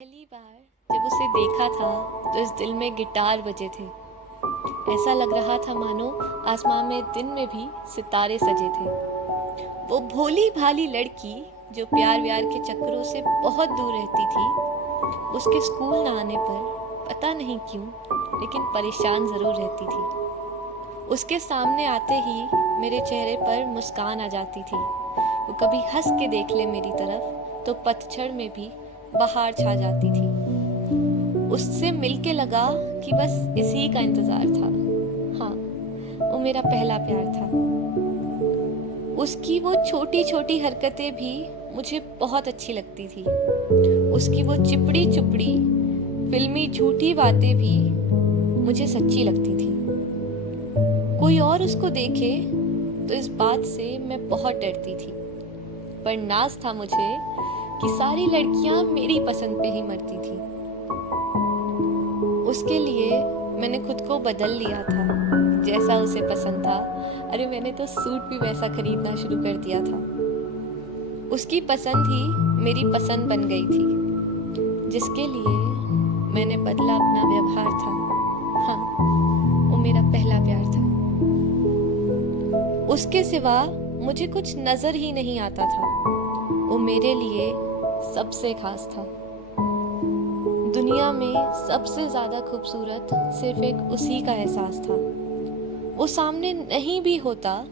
पहली बार जब उसे देखा था तो इस दिल में गिटार बजे थे। ऐसा लग रहा था मानो आसमां में दिन में भी सितारे सजे थे। वो भोली भाली लड़की जो प्यार व्यार के चक्करों से बहुत दूर रहती थी, उसके स्कूल ना आने पर पता नहीं क्यों लेकिन परेशान ज़रूर रहती थी। उसके सामने आते ही मेरे चेहरे पर मुस्कान आ जाती थी। वो कभी हंस के देख ले मेरी तरफ तो पतझड़ में भी बहार छा जाती थी। उससे मिलके लगा कि बस इसी का इंतजार था। हाँ, वो मेरा पहला प्यार था। उसकी वो छोटी छोटी हरकतें भी मुझे बहुत अच्छी लगती थी। उसकी वो चिपड़ी चुपड़ी फिल्मी झूठी बातें भी मुझे सच्ची लगती थी। कोई और उसको देखे तो इस बात से मैं बहुत डरती थी, पर नाज था मुझे कि सारी लड़कियां मेरी पसंद पे ही मरती थी। उसके लिए मैंने खुद को बदल लिया था, जैसा उसे पसंद था। अरे मैंने तो सूट भी वैसा खरीदना शुरू कर दिया था। उसकी पसंद ही मेरी पसंद बन गई थी, जिसके लिए मैंने बदला अपना व्यवहार था। हाँ, वो मेरा पहला प्यार था। उसके सिवा मुझे कुछ नजर ही नहीं आता था। वो मेरे लिए सबसे खास था। दुनिया में सबसे ज्यादा खूबसूरत सिर्फ एक उसी का एहसास था। वो सामने नहीं भी होता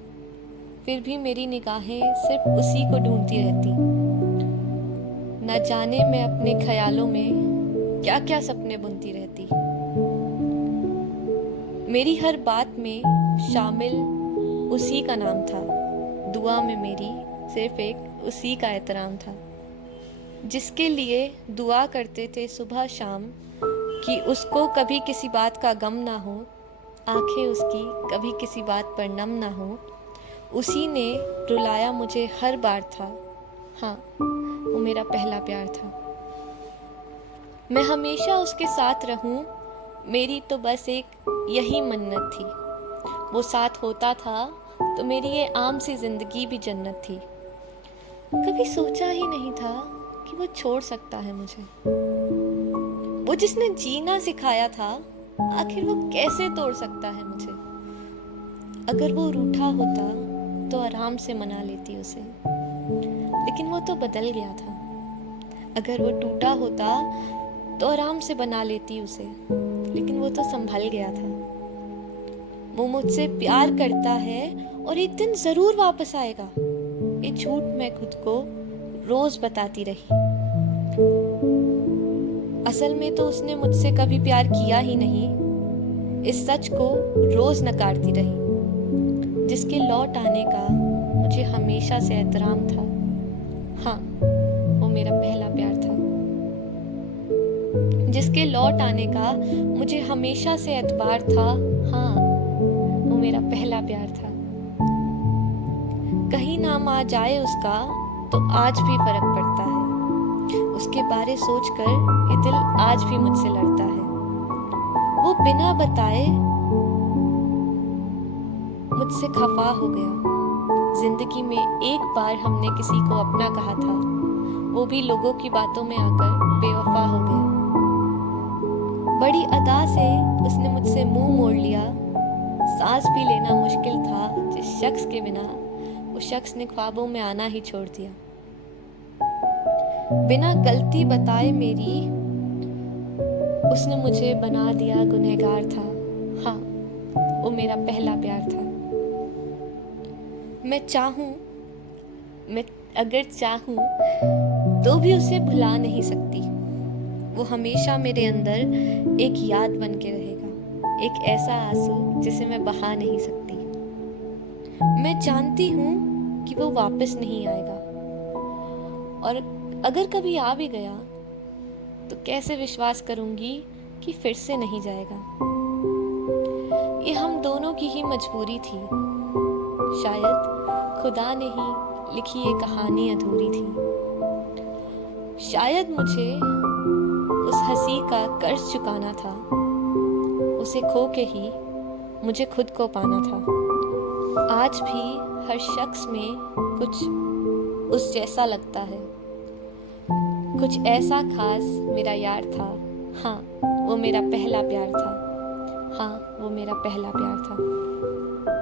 फिर भी मेरी निगाहें सिर्फ उसी को ढूंढती रहती। न जाने मैं अपने ख्यालों में क्या क्या सपने बुनती रहती। मेरी हर बात में शामिल उसी का नाम था। दुआ में मेरी सिर्फ एक उसी का एहतराम था, जिसके लिए दुआ करते थे सुबह शाम कि उसको कभी किसी बात का गम ना हो, आंखें उसकी कभी किसी बात पर नम ना हो। उसी ने रुलाया मुझे हर बार था। हाँ, वो मेरा पहला प्यार था। मैं हमेशा उसके साथ रहूं, मेरी तो बस एक यही मन्नत थी। वो साथ होता था तो मेरी ये आम सी जिंदगी भी जन्नत थी। कभी सोचा ही नहीं था कि वो छोड़ सकता है मुझे। वो जिसने जीना सिखाया था, आखिर वो कैसे तोड़ सकता है मुझे। अगर वो रूठा होता तो आराम से मना लेती उसे, लेकिन वो तो बदल गया था। अगर वो टूटा होता तो आराम से बना लेती उसे, लेकिन वो तो संभल गया था। वो मुझसे प्यार करता है और एक दिन जरूर वापस आएगा, ये झूठ मैं खुद को रोज बताती रही। असल में तो उसने मुझसे कभी प्यार किया ही नहीं, इस सच को रोज नकारती रही। जिसके लौट आने का मुझे हमेशा से एहतराम था। हाँ, वो मेरा पहला प्यार था। जिसके लौट आने का मुझे हमेशा से एतबार था। हाँ, वो मेरा पहला प्यार था। कहीं नाम आ जाए उसका तो आज भी फर्क पड़ता है। उसके बारे सोचकर ये दिल आज भी मुझसे लड़ता है। वो बिना बताए मुझसे खफा हो गया। जिंदगी में एक बार हमने किसी को अपना कहा था, वो भी लोगों की बातों में आकर बेवफा हो गया। बड़ी अदा से उसने मुझसे मुंह मोड़ लिया। सांस भी लेना मुश्किल था जिस शख्स के बिना, उस शख्स ने ख्वाबों में आना ही छोड़ दिया। बिना गलती बताए मेरी उसने मुझे बना दिया गुनहगार था। हाँ, वो मेरा पहला प्यार था। मैं अगर चाहूं तो भी उसे भुला नहीं सकती। वो हमेशा मेरे अंदर एक याद बन के रहेगा, एक ऐसा आंसू जिसे मैं बहा नहीं सकती। मैं जानती हूँ कि वो वापस नहीं आएगा, और अगर कभी आ भी गया तो कैसे विश्वास करूंगी कि फिर से नहीं जाएगा। ये हम दोनों की ही मजबूरी थी। शायद खुदा ने ही लिखी ये कहानी अधूरी थी। शायद मुझे उस हंसी का कर्ज चुकाना था। उसे खो के ही मुझे खुद को पाना था। आज भी हर शख्स में कुछ उस जैसा लगता है। कुछ ऐसा खास मेरा यार था, हाँ वो मेरा पहला प्यार था, हाँ वो मेरा पहला प्यार था।